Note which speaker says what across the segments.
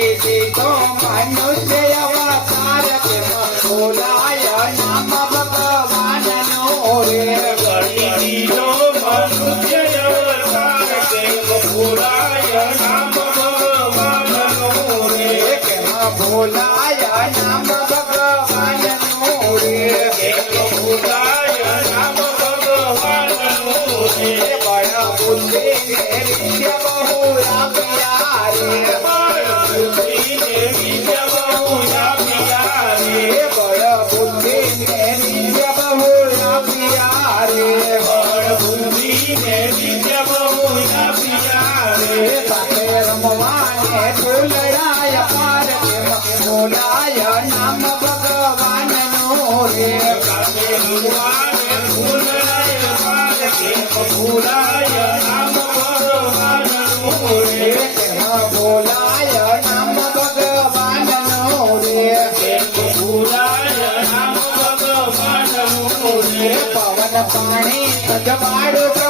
Speaker 1: દીધો મનુષ્ય અવતાર કે બોલાય નામ ભગવાન નો રે
Speaker 2: કરી દીધો મનુષ્ય અવતાર કે બોલાય નામ ભગવાન નો રે.
Speaker 1: કે બોલાય નામ ભગવાન નો રે.
Speaker 2: કે બોલાય નામ
Speaker 1: ભગવાન નો રે. બડા બુદ્ધિ ને ફૂલડાય પાર બોલાય નામ
Speaker 2: ભગવાન
Speaker 1: નો
Speaker 2: રે. ફૂલાય નામ
Speaker 1: પાણી સજવાડો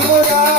Speaker 1: 不知。